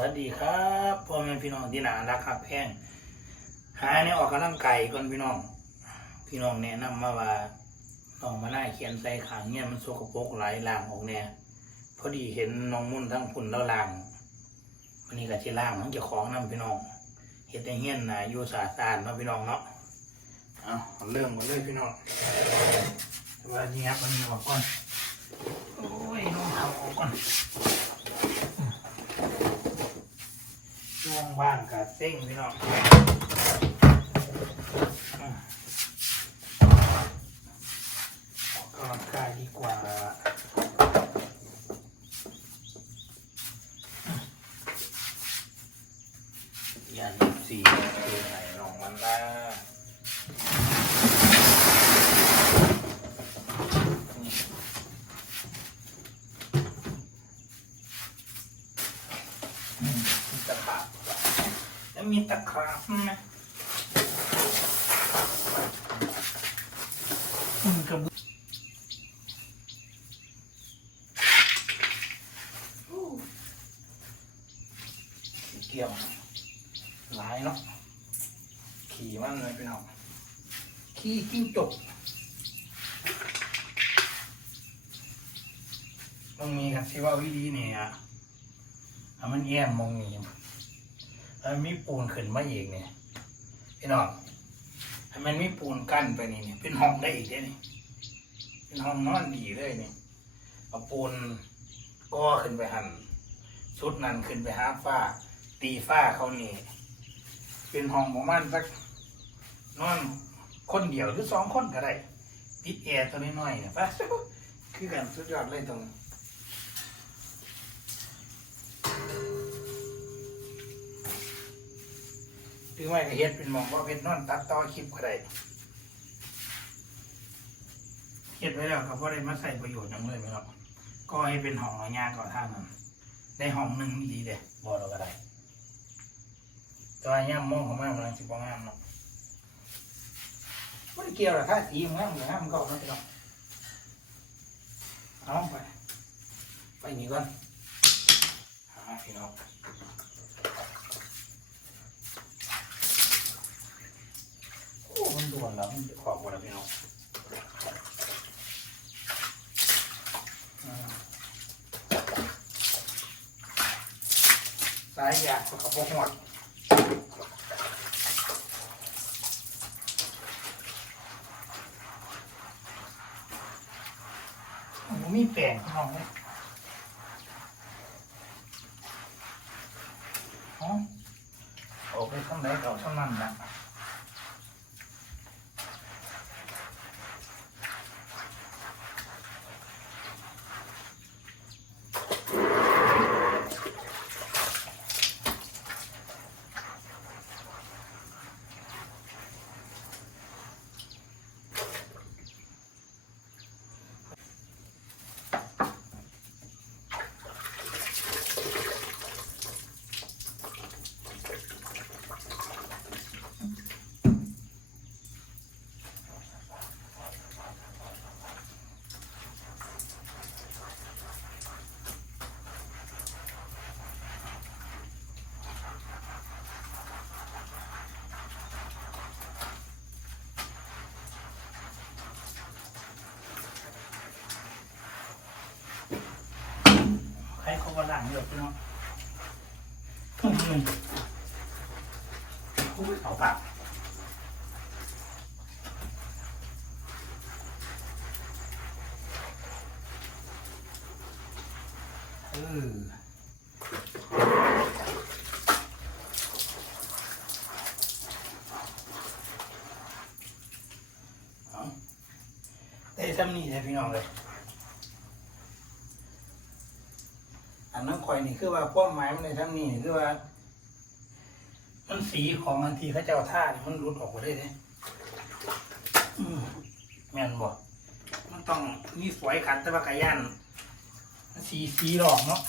วัสดีครับพ่อแม่พี่น้องที่หนารักครับแพงหาเนี่ยออกกำลังกายก่อนพี่น้อง พี่น้องแนะนำมาว่าน้องมาหน้าเขียนใส่ขางเนี่ยมันสกปกหลายล่างออกเนี่ยพอดีเห็นน้องมุ่นทั้งคุณแล้วล่างวันนี้ก็จะล่างทั้งเจ้าของนํพี่น้องเฮ็ดให้เฮียนนะยูสาสานเนาะพี่น้องเนาะเอาเริ่มกันเลยพี่น้องวัสดีครับวันนี้ออกก่อนโอ้ยน้องเท้าออกก่อน ช่วงว่างกับเส้งพี่น้องออกกำลังกายดีกว่าอย่าสีคือไหนน้องมันละอืม แล้วมีตะขาบนะอืมกระบุอู้เกี่ยวหลายเนาะขี่มันเลยพี่น้องขี่จิ้งจกต้องมีครับที่ว่าวิธีเนี่ยอะมันแย่มมองนี่ แล้วมีปูนขึ้นมาอีกเนี่ยพี่น้องให้มันมีปูนกั้นไปนี่เนี่ยเป็นห้องได้อีกเด้นี่เป็นห้องนอนดีเลยนี่เอาปูนก่อขึ้นไปหันชุดนั้นขึ้นไปหาฝ้า ตีฝ้าเขานี่เป็นห้องประมาณสักนอนคนเดียวหรือสองคนก็ได้ติดแอร์ตัวน้อยๆเนี่ยฟ้าคือกันสุดยอดเลยตรงนี้ือไม่ก็เฮ็ดเป็นหมองว่าเป็นนอนตัดต่อคลิปก็ได้เฮ็ดไว้แล้วก็บ่ได้มาใส่ประโยชน์หยังเลยไหมครับก็ให้เป็นห้องงานก่อนท่านั้นได้ห้องหนึ่งดีเด้บ่เราก็ได้ตัวย่ามมองของมันกำลังสิบงามเนาะไม่ได้เกี่ยวหรอกถ้าสีมันงามหรืองามก็เอาไปเนาะเอาไปไปนี่ก่อนหาพี่น้องโอ้ มันด่วนแล้วมันจะขอบหมดแล้วพี่น้องสายยากกับพวกหมดมีแปลงพี่น้องเลยอ๋อเอาไปข้างไหนเอาข้างนั้นนะใคร เด่างเยอะพี่น้องอืมอุ้ยเอาปากเออเอาได้ซ้ำนี่เลยพี่น้องเลย อันนั้นคอยนี่คือว่าป้อมหมายมันในซ้งนี้คือว่า มันสีของบางทีเขาเจ้าท่านี่มันรุดออกมาได้เลยอืมแม่นบ่มันต้องมีสวยขัดแต่ว่ากระยันสีสีหลอกเนาะ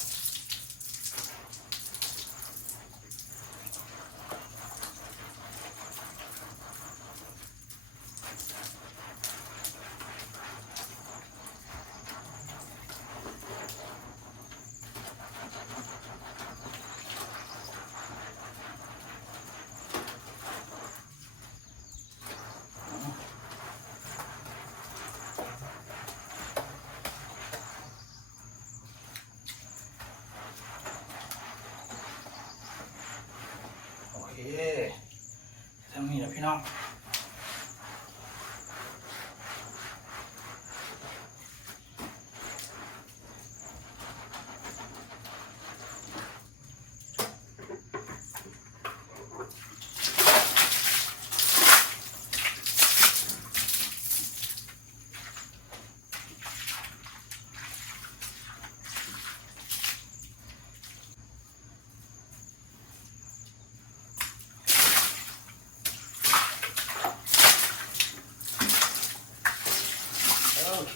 ใ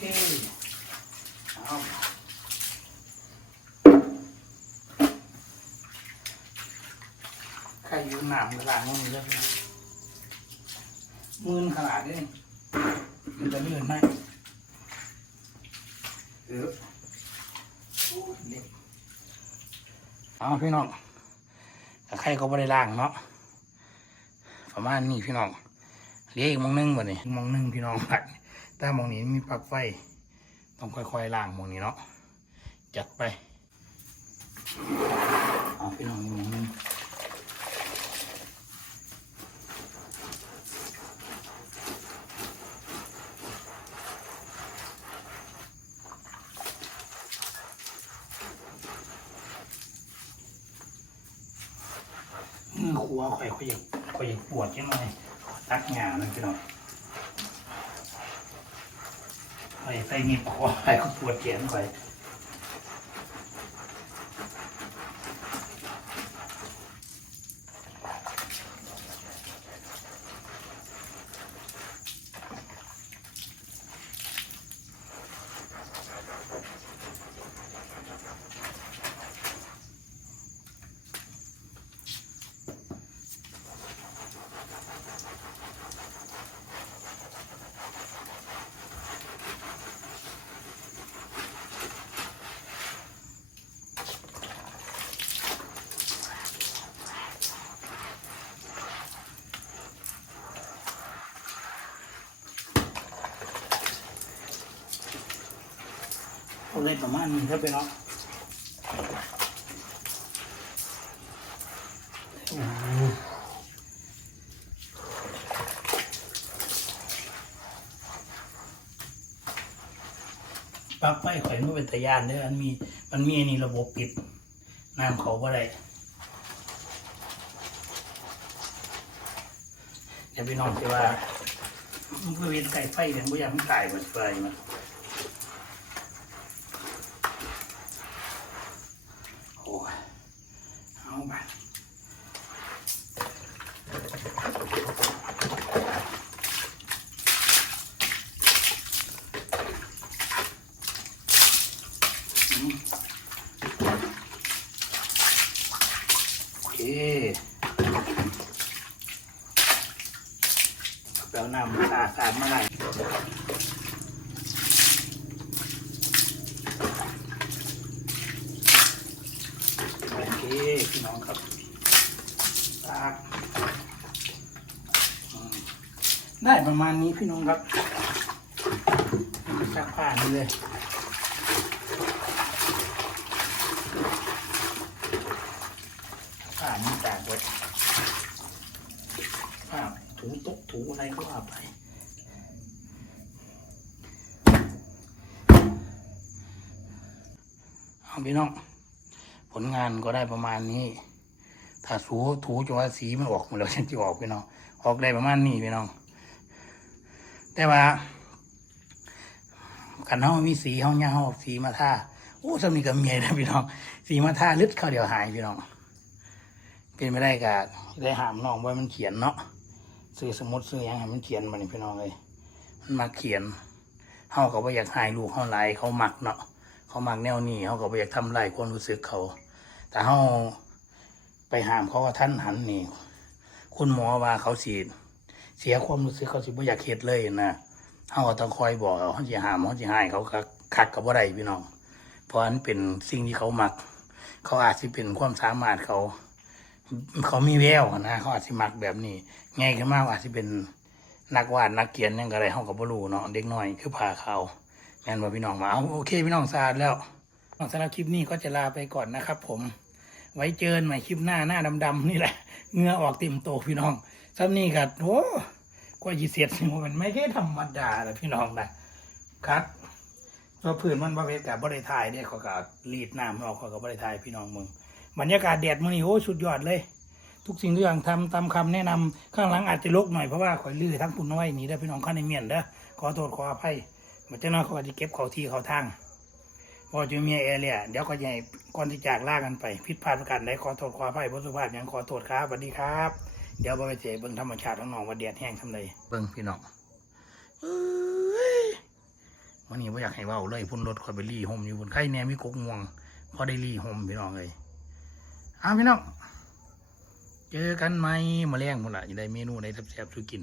ครอยู่หนามกระลางมันเยอะมืนขนาดนี้มันจะลื่นไหมเออเอพี่น้องใครก็ไม่ได้ล่างเนาะประมาณนี้พี่น้องเลี้ยอีกมองนึ่งบ่เนี่ยมองนึ่งพี่น้องผัด ต่หมองนี้มีปลั๊กไฟ ต้องค่อยๆล่างมองนี้เนาะ จัดไปเอาพี่น้องมองนึงมือขวาข่อยข่อยอยากข่อยอยากปวดจังเลยตักหงาเลยพี่น้องข่ ไปไปมีคอไปก็ปวดแขนไป เอาเลยประมาณนี้ครับพี่น้องปลั๊กไฟข่อยมันเป็นตะยานเด้ออันมี มันมีอันนี้ระบบปิด น้ำเขาบ่ได้เดี๋ยวพี่น้องจะว่ามันก็เวียนไก่ไฟเนี่ยวบ่อยากมันตายหมดไฟมันโอ้ยเอาไปอืมโอเคแปลน้าสารมาไหนโอเคพี่น้องครับตากได้ประมาณนี้พี่น้องครับซักผ้านี่เลยผ้านี่ตากไว้ผ้าถูโต๊ะถูอะไรก็ว่าไป พี่น้องผลงานก็ได้ประมาณนี้ ถ้าสูถูจนว่าสีไมันออกหมดแล้วฉันจะออกพี่น้องออกได้ประมาณนี้พี่น้อง แต่ว่าขันเฮามีสีเฮาเนี่ยเฮาเอาสีมาท่าโอ้สำนีกับเมียนะพี่น้อง สีมาท่าลึดเข้าเดียวหายพี่น้องเป็นไม่ได้กะได้หามน้องไว้มันเขียนเนาะซื้อสมุดซื้อยังให้มันเขียนมานี่พี่น้องเลยมันมาเขียนเฮาก็บ่อยากหายลูกเฮาหลเขามักเนาะ เขามักแนวนี้เฮาก็บ่อยากทำลายความรู้สึกเขา แต่เฮาไปห้ามเขาว่าท่านหันนี่ คุณหมอว่าเขาสีเสียความรู้สึกเขาสิบ่อยากเฮ็ดเลยนะเฮาก็ต้องคอยบอกเขาเขาสิหามเขาสิหายเขาคักกับบ่ได้พี่น้อง เพราะอันเป็นสิ่งที่เขามัก เขาอาจสิเป็นความสามารถเขา เขามีแววนะเขาอาจจะมักแบบนี้ไงขึ้นมาอาจจะเป็นนักวาดนักเขียนยังไงเขาก็บ่รู้เนาะเด็กน้อยคือผ่าเขา แมนว่าพี่น้องมาเอาโอเคพี่น้องสะอาดแล้วสำหรับคลิปนี้ก็จะลาไปก่อนนะครับผม ไว้เจอกันใหม่คลิปหน้าหน้าดำๆนี่แหละเงื่อออกเต็มโตพี่น้องซ้ำนี่กัดโอ้กว่ายีเสียดนี่มันไม่ใช่ธรรมดาเลยพี่น้องนะครับตัวพื้นมันบริเวณกับบริทายเนี่ยเขาก็รีดน้ำออกเขาก็บริทายพี่น้องมึงบรรยากาศแดดมื้อนี้โอ้สุดยอดเลย ทุกสิ่งทุกอย่างทำตามคำแนะนำข้างหลังอาจจะลกหน่อยเพราะว่าข่อยลื้อทั้งปุ่นน้อยนี่ได้พี่น้องข้างในเมียนเด้อขอโทษขออภัย มันจะน้อยเขาอาจะเก็บเขาที่เขาทางพอจะมีแอร์เนี่ยเดี๋ยวก็ให้ก่อนที่จากลากันไปผิดพลาดประการใดขอโทษขออภัยบสุภาพยังขอโทษครับสวัสดีครับ เดี๋ยวไปเจอเบิ่งธรรมชาติของน้องว่าแดดแห้งทำไดเบิ่งพี่น้องวันนี้ว่าอยากให้เว่าเลยพุ่นรถคอยไปรีห่มอยู่บนไข่แนมีกกงวงพอได้รีห่มพี่น้องเลยเอาพี่น้องเจอกันไหมมาแรงหมดละอย่าได้เมนูในแซ่บๆสุกิน